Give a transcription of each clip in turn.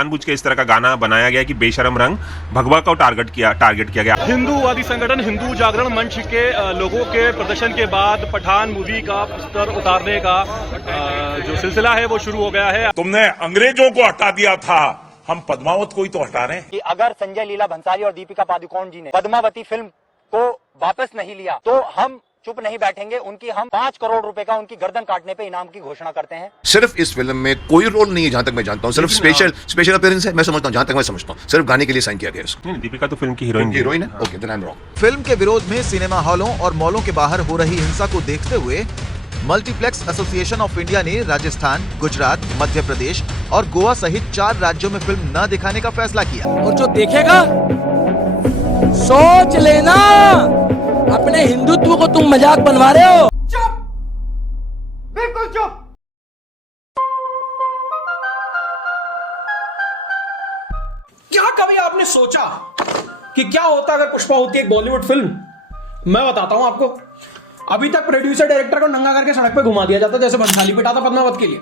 जानबूझ के इस तरह का गाना बनाया गया कि बेशरम रंग भगवा को टारगेट किया गया। हिंदूवादी संगठन हिंदू जागरण मंच के लोगों के प्रदर्शन के बाद पठान मूवी का पोस्टर उतारने का जो सिलसिला है वो शुरू हो गया है। तुमने अंग्रेजों को हटा दिया था, हम पद्मावत को ही तो हटा रहे हैं। कि अगर संजय लीला भंसाली और दीपिका पादुकोण जी ने पद्मावती फिल्म को वापस नहीं लिया तो हम चुप नहीं बैठेंगे। उनकी हम 5 करोड़ रुपए का उनकी गर्दन काटने पे इनाम की घोषणा करते हैं। सिर्फ इस फिल्म में कोई रोल नहीं है जहां तक मैं जानता हूं, सिर्फ स्पेशल अपीयरेंस है। मैं समझता हूं, जहां तक मैं समझता हूं सिर्फ गाने के लिए साइन किया गया इसको। दीपिका तो फिल्म की हीरोइन है। Okay, then I am wrong. Film के विरोध में सिनेमा हॉलों और मॉलों के बाहर हो रही हिंसा को देखते हुए मल्टीप्लेक्स एसोसिएशन ऑफ इंडिया ने राजस्थान, गुजरात, मध्य प्रदेश और गोवा सहित 4 राज्यों में फिल्म न दिखाने का फैसला किया। और जो देखेगा सोच लेना अपने हिंदुत्व को तुम मजाक बनवा रहे हो। चुप, बिल्कुल चुप। क्या कभी आपने सोचा कि क्या होता अगर पुष्पा होती एक बॉलीवुड फिल्म? मैं बताता हूं आपको। अभी तक प्रोड्यूसर डायरेक्टर को नंगा करके सड़क पे घुमा दिया जाता जैसे भंसाली पिटा था पद्मावत के लिए।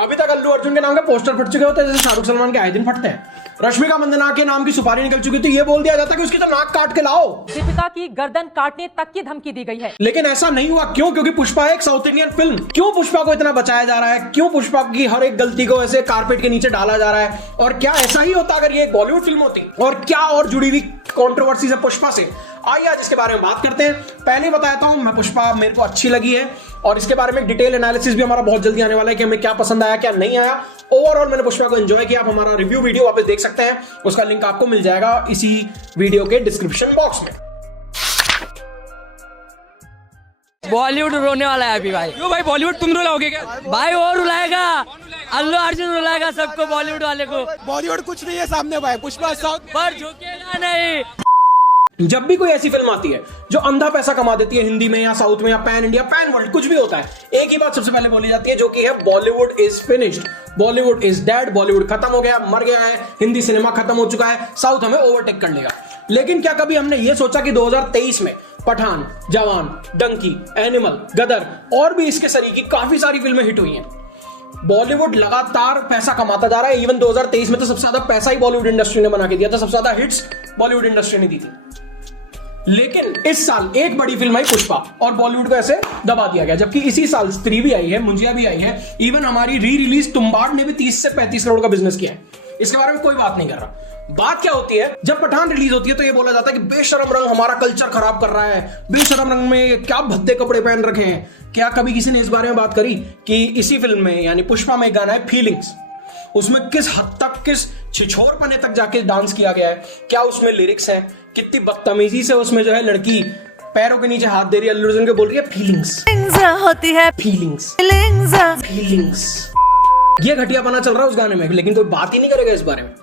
अभी तक अल्लू अर्जुन के नाम के पोस्टर फट चुके होते जैसे शाहरुख सलमान के आए दिन फटते हैं। रश्मिका मंदाना के नाम की सुपारी निकल चुकी थी, ये बोल दिया जाता कि उसकी तो नाक काट के लाओ। दीपिका की गर्दन काटने तक की धमकी दी गई है। लेकिन ऐसा नहीं हुआ। क्यों? क्योंकि पुष्पा एक साउथ इंडियन फिल्म। क्यों पुष्पा को इतना बचाया जा रहा है? क्यों पुष्पा की हर एक गलती को ऐसे कारपेट के नीचे डाला जा रहा है? और क्या ऐसा ही होता अगर ये एक बॉलीवुड फिल्म होती? और क्या और जुड़ी हुई कंट्रोवर्सी है पुष्पा से? आइए आज इसके बारे में बात करते हैं। पहले बताता हूं मैं पुष्पा मेरे को अच्छी लगी है और इसके बारे में डिटेल एनालिसिस भी हमारा बहुत जल्दी आने वाला है कि हमें क्या पसंद आया क्या नहीं आया। ओवरऑल मैंने पुष्पा को एंजॉय किया। आप हमारा रिव्यू वीडियो वापस देख सकते हैं, उसका लिंक आपको मिल जाएगा इसी वीडियो के डिस्क्रिप्शन बॉक्स में। बॉलीवुड रोने वाला है अभी भाई। क्यों भाई बॉलीवुड तुम रुलाओगे क्या? भाई वो रुलाएगा, अल्लू अर्जुन रुलाएगा सबको, बॉलीवुड वाले को। बॉलीवुड कुछ नहीं है सामने भाई, पुष्पा साउथ पर झुकेगा नहीं। जब भी कोई ऐसी फिल्म आती है जो अंधा पैसा कमा देती है हिंदी में या साउथ में या पैन इंडिया पैन वर्ल्ड कुछ भी होता है, एक ही बात सबसे पहले बोली जाती है जो कि है Bollywood is finished, Bollywood is dead, Bollywood खत्म हो गया, मर गया है, हिंदी सिनेमा खत्म हो चुका है, साउथ हमें ओवरटेक कर लेगा। लेकिन क्या कभी हमने ये सोचा कि 2023 में पठान, जवान, डंकी, एनिमल, गदर और भी इसके सरीकी काफी सारी फिल्में हिट हुई हैं। बॉलीवुड लगातार पैसा कमाता जा रहा है। इवन 2023 में तो सबसे ज्यादा पैसा ही बॉलीवुड इंडस्ट्री ने बना के दिया था, सबसे ज्यादा हिट्स बॉलीवुड इंडस्ट्री ने दी थी। लेकिन इस साल एक बड़ी फिल्म आई पुष्पा और बॉलीवुड को ऐसे दबा दिया गया। जबकि इसी साल स्त्री भी आई है, मुंजिया भी आई है, इवन हमारी री रिलीज तुम्बाड़ ने भी 30 से 35 करोड़ का बिजनेस किया है। इसके बारे में कोई बात नहीं कर रहा। बात क्या होती है, जब पठान रिलीज होती है तो ये बोला जाता है कि बेशरम रंग हमारा कल्चर खराब कर रहा है, बेशरम रंग में क्या भद्दे कपड़े पहन रखे हैं। क्या कभी किसी ने इस बारे में बात करी कि इसी फिल्म में यानी पुष्पा में गाना है फीलिंग्स, उसमें किस हद तक, किस छिछोरपने तक जाके डांस किया गया है? क्या उसमें लिरिक्स है? कितनी बदतमीजी से उसमें जो है लड़की पैरों के नीचे हाथ दे रही है, अल्लू अर्जुन को बोल रही है फीलिंग्स होती है, फीलिंग्स। ये घटियापना चल रहा है उस गाने में, लेकिन कोई बात ही नहीं करेगा इस बारे में।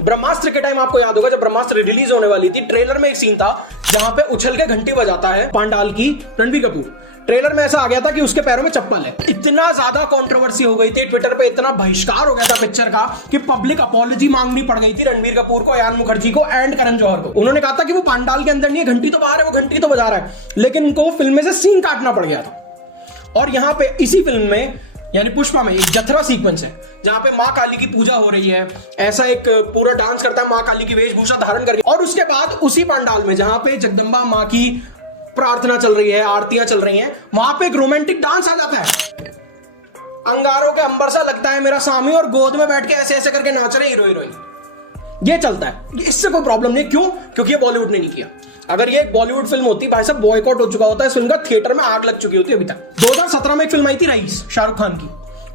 ब्रह्मास्त्र के टाइम आपको याद होगा जब ब्रह्मास्त्र रिलीज होने वाली थी, ट्रेलर में एक सीन था जहां पे उछल के घंटी बजाता है पांडाल की रणबीर कपूर। ट्रेलर में ऐसा आ गया था कि उसके पैरों में चप्पल है। इतना ज्यादा कंट्रोवर्सी हो गई थी ट्विटर पे, इतना बहिष्कार हो गया था पिक्चर का कि पब्लिक अपॉलॉजी मांगनी पड़ गई थी रणबीर कपूर को, अयान मुखर्जी को एंड करण जौहर को। उन्होंने कहा था कि वो पांडाल के अंदर नहीं है, घंटी तो बाहर है, वो घंटी तो बजा रहा है, लेकिन उनको फिल्म में से सीन काटना पड़ गया था। और यहां पे इसी फिल्म में यानी पुष्पा में एक जथरा सीक्वेंस है जहां पे मां काली की पूजा हो रही है, ऐसा एक पूरा डांस करता है मां काली की वेशभूषा धारण करके। और उसके बाद उसी पंडाल में जहां पे जगदम्बा मां की प्रार्थना चल रही है, आरतियां चल रही हैं, वहां पे एक रोमांटिक डांस आ जाता है। अंगारों के अंबर सा लगता है मेरा स्वामी और गोद में बैठ के ऐसे ऐसे करके नाच रहे हीरो हीरोइन। ये चलता है, इससे कोई प्रॉब्लम नहीं। क्यों? क्योंकि ये बॉलीवुड ने नहीं किया। अगर ये एक बॉलीवुड फिल्म होती, भाई साहब बॉयकॉट हो चुका होता है, इस फिल्म का थिएटर में आग लग चुकी होती अभी तक। 2017 में एक फिल्म आई थी रईस, शाहरुख खान की।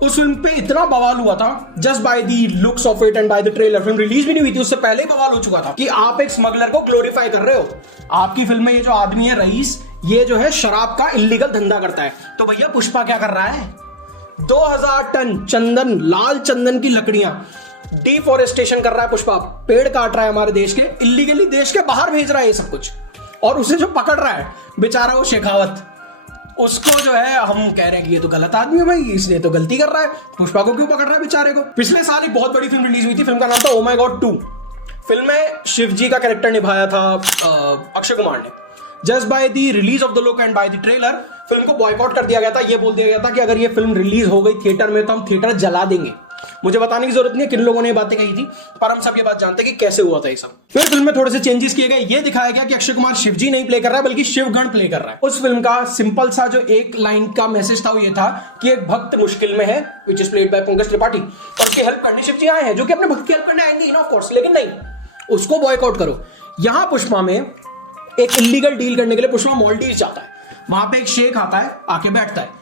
उस फिल्म पे इतना बवाल हुआ था just by the looks of it and by the trailer. Film release भी नहीं हुई थी, उससे पहले ही बवाल हो चुका था कि आप एक स्मगलर को ग्लोरीफाई कर रहे हो। आपकी फिल्म में ये जो आदमी है रईस, ये जो है शराब का इल्लीगल धंधा करता है। तो भैया पुष्पा क्या कर रहा है? 2000 टन चंदन, लाल चंदन की लकड़ियां डिफॉरेस्टेशन कर रहा है पुष्पा, पेड़ काट रहा है हमारे देश के, इल्लीगली देश के बाहर भेज रहा है ये सब कुछ। और उसे जो पकड़ रहा है बेचारा वो शेखावत, उसको जो है हम कह रहे हैं कि ये तो गलत आदमी है भाई, इसने तो गलती कर रहा है, पुष्पा को क्यों पकड़ रहा है बेचारे को। पिछले साल एक बहुत बड़ी फिल्म रिलीज हुई थी, फिल्म का नाम था ओ माय गॉड 2। फिल्म में शिव जी का कैरेक्टर निभाया था अक्षय कुमार ने। Just by the release of the look and by the trailer film को बॉयकॉट कर दिया गया था। ये बोल दिया गया था कि अगर ये फिल्म रिलीज हो गई थिएटर में तो हम थिएटर जला देंगे। मुझे बताने की जरूरत नहीं है किन लोगों ने ये बातें कही थी, पर हम सब ये बात जानते हैं कि कैसे हुआ था ये सब। फिर फिल्म में थोड़े से चेंजेस किए गए। ये दिखाया गया कि अक्षय कुमार शिवजी नहीं प्ले कर रहा है बल्कि शिवगण प्ले कर रहा है। उस फिल्म का सिंपल सा जो एक लाइन का मैसेज था वो ये था कि एक भक्त मुश्किल में है, which is played by Pankaj Tripathi, और उसकी हेल्प करने शिवजी आए हैं, जो कि अपने भक्त की हेल्प करने आएंगे ऑफ कोर्स, लेकिन नहीं, उसको बॉयकॉट करो। यहां पुष्पा में एक इलीगल डील करने के लिए पुष्पा मालदीव जाता है, वहां पे एक शेख आता है, आके बैठता है।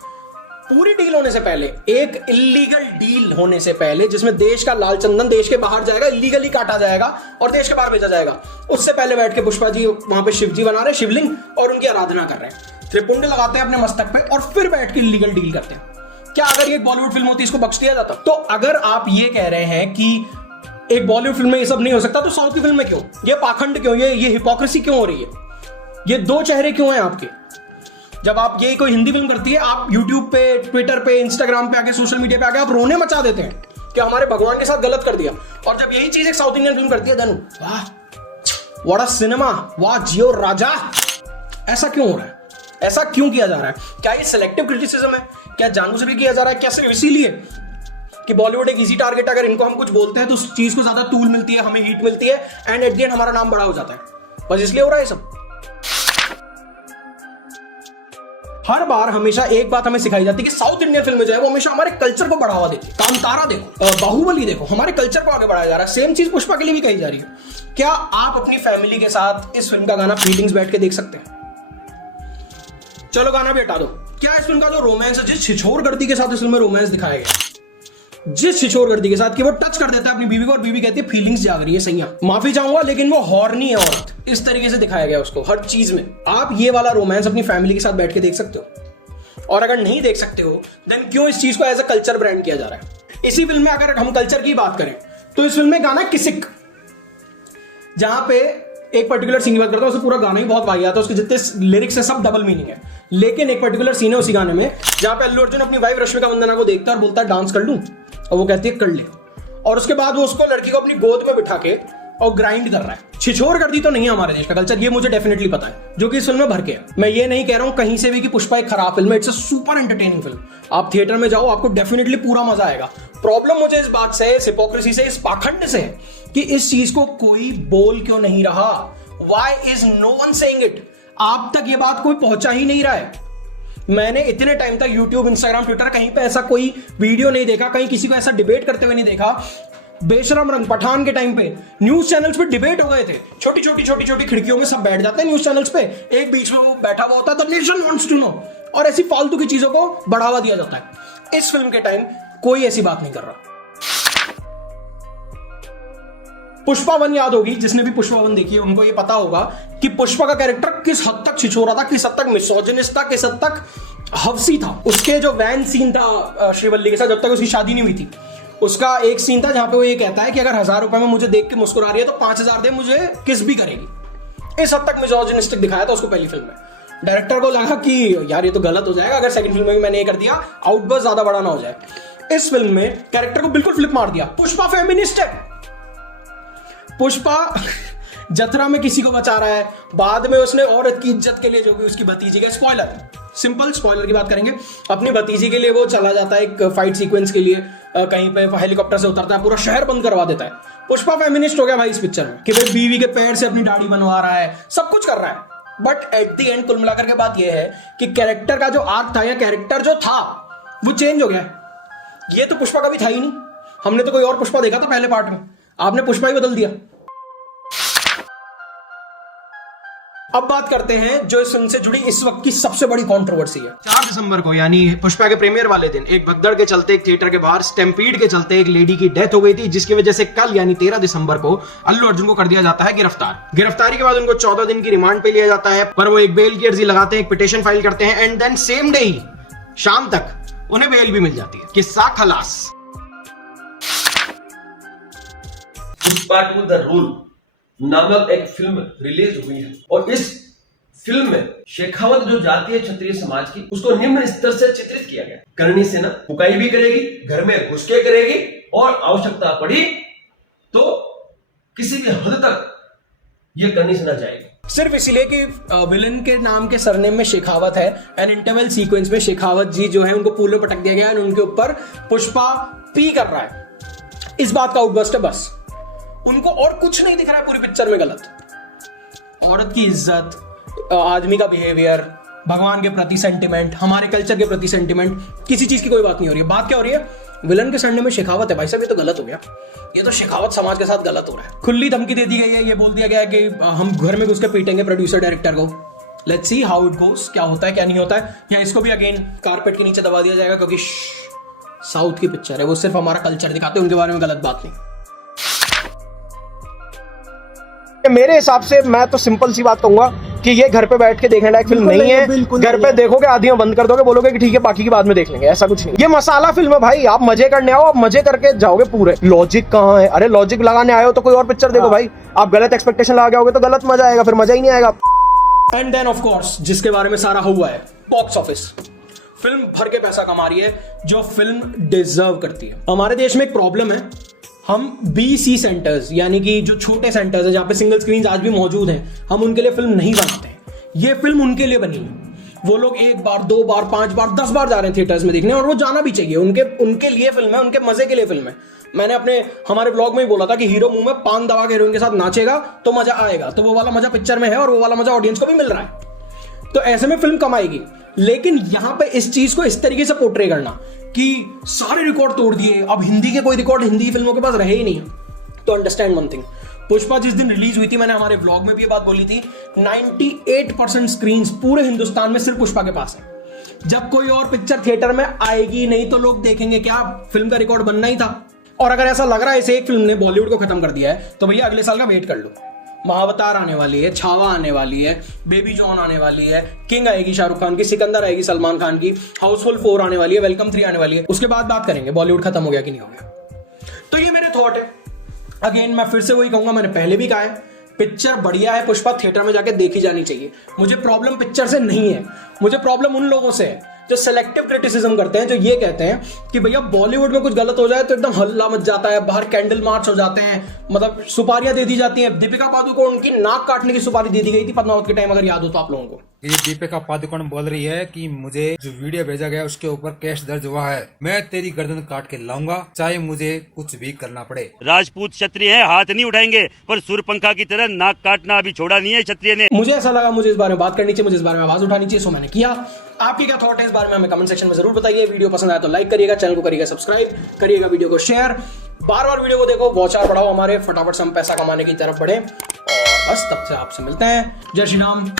पूरी डील होने से पहले, एक इलीगल डील होने से पहले, जिसमें देश का लाल चंदन देश के बाहर जाएगा, इलीगली काटा जाएगा और देश के बाहर भेजा जाएगा, उससे पहले बैठ के पुष्पा जी वहां पे शिवजी बना रहे हैं, शिवलिंग, और उनकी आराधना कर रहे हैं, त्रिपुंड लगाते हैं अपने मस्तक पे और फिर बैठ के इलीगल डील करते हैं। क्या अगर ये बॉलीवुड फिल्म होती इसको बख्श दिया जाता? तो अगर आप ये कह रहे हैं कि एक बॉलीवुड फिल्म में ये सब नहीं हो सकता, तो साउथ की फिल्म में क्यों? ये पाखंड क्यों? ये हिपोक्रेसी क्यों हो रही है? ये दो चेहरे क्यों हैं आपके? जब आप ये कोई हिंदी फिल्म करती है, आप YouTube पे, ट्विटर पे, इंस्टाग्राम पे आके, सोशल मीडिया पे आके आप रोने मचा देते हैं कि हमारे भगवान के साथ गलत कर दिया, और जब यही चीज एक साउथ इंडियन फिल्म करती है, देन वाह व्हाट अ सिनेमा, वाह जियो राजा। ऐसा क्यों हो रहा है? ऐसा क्यों किया जा रहा है? क्या ये सिलेक्टिव क्रिटिसिज्म है? क्या जानबूझ के भी किया जा रहा है? क्या सिर्फ इसीलिए कि बॉलीवुड एक इजी टारगेट, अगर इनको हम कुछ बोलते हैं तो उस चीज को ज्यादा तूल मिलती है, हमें हिट मिलती है, एंड एट द एंड हमारा नाम बड़ा हो जाता है, बस इसलिए हो रहा है सब? हर बार हमेशा एक बात हमें सिखाई जाती है कि साउथ इंडियन फिल्में जो है वो हमेशा हमारे कल्चर को बढ़ावा देती है। कांतारा देखो, बाहुबली देखो, हमारे कल्चर को आगे बढ़ाया जा रहा है। सेम चीज पुष्पा के लिए भी कही जा रही है। क्या आप अपनी फैमिली के साथ इस फिल्म का गाना फीलिंग्स बैठ के देख सकते हैं? चलो गाना भी हटा दो। क्या इस फिल्म का जो रोमांस है, जिस छिछोरगर्दी के साथ इस फिल्म में रोमांस दिखाया गया, जिस छिछोरगर्दी के साथ कि वो टच कर देता है अपनी बीवी को और बीवी कहती है फीलिंग्स जाग रही है, सैया माफी चाहूंगा लेकिन वो हॉर्नी है औरत, इस तरीके से दिखाया गया उसको हर चीज में। आप ये वाला रोमांस अपनी फैमिली के साथ बैठ के देख सकते हो? और अगर नहीं देख सकते हो, देन क्यों इस चीज को एज अ कल्चर ब्रांड किया जा रहा है? इसी फिल्म में अगर हम कल्चर की बात करें तो इस फिल्म में गाना किसिक, जहां पे एक पर्टिकुलर सीन की बात करता हूं, उसे पूरा गाना ही बहुत वाहियात है, उसके जितने लिरिक्स है सब डबल मीनिंग है, लेकिन एक पर्टिकुलर सीन है उसी गाने में जहां पे अल्लू अर्जुन अपनी वाइफ रश्मिका मंदाना को देखता है और बोलता है डांस कर लूं, और वो कहती है कर ले, और उसके बाद वो उसको लड़की को अपनी गोद में बिठा के और ग्राइंड कर रहा है। छिछोरगर्दी तो नहीं है हमारे देश का कल्चर, ये मुझे डेफिनेटली पता है, जो कि इस फिल्म में भर के है। मैं ये नहीं कह रहा हूं कहीं से भी कि पुष्पा एक खराब फिल्म है, it's a super entertaining film. आप थिएटर में जाओ, आपको डेफिनेटली पूरा मजा आएगा। प्रॉब्लम मुझे इस बात से, इस हिपोक्रेसी से, इस पाखंड से है कि इस चीज को कोई बोल क्यों नहीं रहा। Why is no one saying it? आप तक ये बात कोई पहुंचा ही नहीं रहा है। मैंने इतने टाइम तक YouTube, Instagram, Twitter कहीं पे ऐसा कोई वीडियो नहीं देखा, कहीं किसी को ऐसा डिबेट करते हुए नहीं देखा। बेशरम रंग पठान के टाइम पे न्यूज चैनल्स पे डिबेट हो गए थे, छोटी छोटी खिड़कियों में सब बैठ जाते हैं न्यूज चैनल्स पे, एक बीच में वो बैठा हुआ होता है, the nation wants to know, और ऐसी फालतू की चीजों को बढ़ावा दिया जाता है। इस फिल्म के टाइम कोई ऐसी बात नहीं कर रहा। पुष्पा 1 याद होगी, जिसने भी पुष्पा 1 देखी है उनको ये पता होगा कि पुष्पा का कैरेक्टर किस हद तक छिछोरा था, किस हद तक मिसोजिनिस्ट था, किस हद तक हवसी था। उसके जो वैन सीन था श्रीवल्ली के साथ, जब तक उसकी शादी नहीं हुई थी, उसका एक सीन था जहां पे वो ये कहता है कि अगर 1000 रुपए में मुझे देख के मुस्कुरा रही है तो 5000 दे, मुझे किस भी करेगी। इस हद तक मिसोजिनिस्टिक दिखाया था उसको पहली फिल्म में। डायरेक्टर को लगा कि यार ये तो गलत हो जाएगा अगर सेकंड फिल्म में भी मैंने ये कर दिया, आउटबर्स्ट ज्यादा बड़ा ना हो जाए। इस फिल्म में कैरेक्टर को बिल्कुल फ्लिप मार दिया। पुष्पा फेमिनिस्ट है। पुष्पा जतरा में किसी को बचा रहा है, बाद में उसने औरत की इज्जत के लिए जो भी उसकी भतीजी का, स्पॉइलर, सिंपल स्पॉइलर की बात करेंगे, अपनी भतीजी के लिए वो चला जाता है एक फाइट सीक्वेंस के लिए, कहीं पे हेलीकॉप्टर से उतरता है, पूरा शहर बंद करवा देता है। पुष्पा फेमिनिस्ट हो गया भाई इस पिक्चर में, कि भाई बीवी के पैर से अपनी दाढ़ी बनवा रहा है, सब कुछ कर रहा है। बट एट द एंड कुल मिलाकर के बात यह है कि कैरेक्टर का जो आर्क था या कैरेक्टर जो था वो चेंज हो गया। ये तो पुष्पा का भी था ही नहीं। हमने तो कोई और पुष्पा देखा था पहले पार्ट में, आपने पुष्पा ही बदल दिया। अब बात करते हैं जो इस फिल्म से जुड़ी इस वक्त की सबसे बड़ी कंट्रोवर्सी है। 4 दिसंबर को यानी पुष्पा के प्रीमियर वाले दिन एक भगदड़ के चलते, एक थिएटर के बाहर स्टैम्पीड के चलते एक लेडी की डेथ हो गई थी, जिसकी वजह से कल यानी 13 दिसंबर को अल्लू अर्जुन को कर दिया जाता है गिरफ्तार। गिरफ्तारी के बाद उनको 14 दिन की रिमांड पे लिया जाता है, पर वो एक बेल की अर्जी लगाते हैं, एक पिटीशन फाइल करते हैं, एंड देन सेम डे ही शाम तक उन्हें बेल भी मिल जाती है। किस्सा खलास। पुष्पा 2 द रूल नामक एक फिल्म रिलीज हुई है, और इस फिल्म में शेखावत जो जातीय क्षत्रिय समाज की, उसको निम्न स्तर से चित्रित किया गया। करनी सेना हुकाई भी करेगी, घर में घुस के करेगी, और आवश्यकता पड़ी तो किसी भी हद तक ये करनी सेना जाएगी। सिर्फ इसलिए कि विलन के नाम के सरनेम में शेखावत है, एंड इंटरवल सीक्वेंस में शेखावत जी जो है उनको पूल में पटक दिया गया है, उनके ऊपर पुष्पा पी कर रहा है। इस बात का आउटबर्स्ट है बस। उनको और कुछ नहीं दिख रहा है पूरी पिक्चर में गलत। औरत की इज्जत, आदमी का बिहेवियर, भगवान के प्रति सेंटिमेंट, हमारे कल्चर के प्रति सेंटिमेंट, किसी चीज की कोई बात नहीं हो रही है। बात क्या हो रही है? विलन के संडे में शेखावत है। भाई साहब ये तो गलत हो गया, ये तो शेखावत समाज के साथ गलत हो रहा है। खुली धमकी दे दी गई है, ये बोल दिया गया है कि हम घर में घुस के पीटेंगे प्रोड्यूसर डायरेक्टर को। Let's see how it goes, क्या होता है क्या नहीं होता है। यहाँ इसको भी अगेन कारपेट के नीचे दबा दिया जाएगा क्योंकि साउथ की पिक्चर है, वो सिर्फ हमारा कल्चर दिखाते हैं, उनके बारे में गलत बात नहीं। मेरे हिसाब से मैं तो सिंपल सी बात कहूंगा कि ये घर पे बैठ के देखने लायक फिल्म नहीं है। घर पे देखोगे, आधियां बंद कर दोगे, बोलोगे कि ठीक है बाकी की बाद में देख लेंगे, ऐसा कुछ नहीं। ये मसाला फिल्म है भाई, आप मजे करने आओ, आप मजे करके जाओगे पूरे। लॉजिक कहाँ है? अरे लॉजिक लगाने आए हो तो कोई और पिक्चर देखो भाई। आप गलत एक्सपेक्टेशन लगा के आओगे तो गलत मजा आएगा, फिर मजा ही नहीं आएगा। एंड देन ऑफ कोर्स जिसके बारे में सारा हुआ है, बॉक्स ऑफिस। फिल्म भर के पैसा कमा रही है जो फिल्म डिजर्व करती है। हमारे देश में एक प्रॉब्लम है, हम BC सेंटर्स यानी कि जो छोटे सेंटर्स हैं जहां पे सिंगल स्क्रीन आज भी मौजूद हैं, हम उनके लिए फिल्म नहीं बनाते हैं। ये फिल्म उनके लिए बनी है। वो लोग 1 बार 2 बार 5 बार 10 बार जा रहे हैं थिएटर्स में देखने, और वो जाना भी चाहिए। उनके लिए फिल्म है, उनके मजे के लिए फिल्म है। मैंने हमारे ब्लॉग में ही बोला था कि हीरो मुंह में पान दबा के हीरोइन के साथ नाचेगा तो मजा आएगा, तो वो वाला मजा पिक्चर में है और वो वाला मजा ऑडियंस को भी मिल रहा है। तो ऐसे में फिल्म कमाएगी। लेकिन यहां पे इस चीज को इस तरीके से पोर्ट्रे करना कि सारे रिकॉर्ड तोड़ दिए, अब हिंदी के कोई रिकॉर्ड हिंदी फिल्मों के पास रहे ही नहीं। तो अंडरस्टैंड वन थिंग, पुष्पा जिस दिन रिलीज हुई थी, मैंने हमारे व्लॉग में भी ये बात बोली थी, 98% स्क्रीन्स पूरे हिंदुस्तान में सिर्फ पुष्पा के पास है। जब कोई और पिक्चर थिएटर में आएगी नहीं तो लोग देखेंगे क्या? फिल्म का रिकॉर्ड बनना ही था। और अगर ऐसा लग रहा है इसे एक फिल्म ने बॉलीवुड को खत्म कर दिया है, तो भैया अगले साल का वेट कर लो। महावतार आने वाली है, छावा आने वाली है, बेबी जॉन आने वाली है, किंग आएगी शाहरुख खान की, सिकंदर आएगी सलमान खान की, हाउसफुल 4 आने वाली है, वेलकम 3 आने वाली है। उसके बाद बात करेंगे बॉलीवुड खत्म हो गया कि नहीं हो गया। तो ये मेरे थॉट है। अगेन मैं फिर से वही कहूंगा, मैंने पहले भी कहा है, पिक्चर बढ़िया है, पुष्पा थिएटर में जाके देखी जानी चाहिए। मुझे प्रॉब्लम पिक्चर से नहीं है, मुझे प्रॉब्लम उन लोगों से है जो सेलेक्टिव क्रिटिसिज्म करते हैं, जो ये कहते हैं कि भैया बॉलीवुड में कुछ गलत हो जाए तो एकदम हल्ला मच जाता है, बाहर कैंडल मार्च हो जाते हैं, मतलब सुपारियां दे दी जाती हैं। दीपिका पादुकोण उनकी नाक काटने की सुपारी दे दी गई थी पद्मावत के टाइम, अगर याद हो तो आप लोगों को। ये दीपिका पादुकोण बोल रही है कि मुझे जो वीडियो भेजा गया उसके ऊपर केस दर्ज हुआ है, मैं तेरी गर्दन काट के लाऊंगा, चाहे मुझे कुछ भी करना पड़े। राजपूत क्षत्रिय है, हाथ नहीं उठाएंगे, पर सूर्यपंखा की तरह नाक काटना अभी छोड़ा नहीं है क्षत्रिय ने। मुझे ऐसा लगा मुझे इस बारे में बात करनी चाहिए, मुझे इस बारे में आवाज उठानी चाहिए, सो मैंने किया। आपकी क्या थॉट है इस बारे में हमें कमेंट सेक्शन में जरूर बताइए। वीडियो पसंद आया तो लाइक करिएगा, चैनल को करिएगा सब्सक्राइब, करिएगा वीडियो को शेयर, बार-बार वीडियो को देखो, वॉच आवर बढ़ाओ हमारे, फटाफट से हम पैसा कमाने की तरफ बढ़े। और बस तब से आपसे मिलते हैं। जय श्री राम,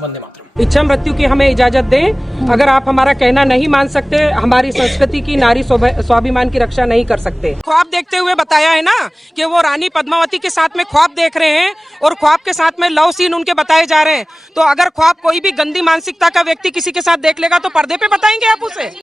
वंदे मातरम। इच्छा मृत्यु की हमें इजाजत दें। अगर आप हमारा कहना नहीं मान सकते, हमारी संस्कृति की, नारी स्वाभिमान की रक्षा नहीं कर सकते। ख्वाब देखते हुए बताया है ना कि वो रानी पद्मावती के साथ में ख्वाब देख रहे हैं और ख्वाब के साथ में लव सीन उनके बताए जा रहे हैं। तो अगर ख्वाब कोई भी गंदी मानसिकता का व्यक्ति किसी के साथ देख लेगा तो पर्दे पे बताएंगे आप उसे?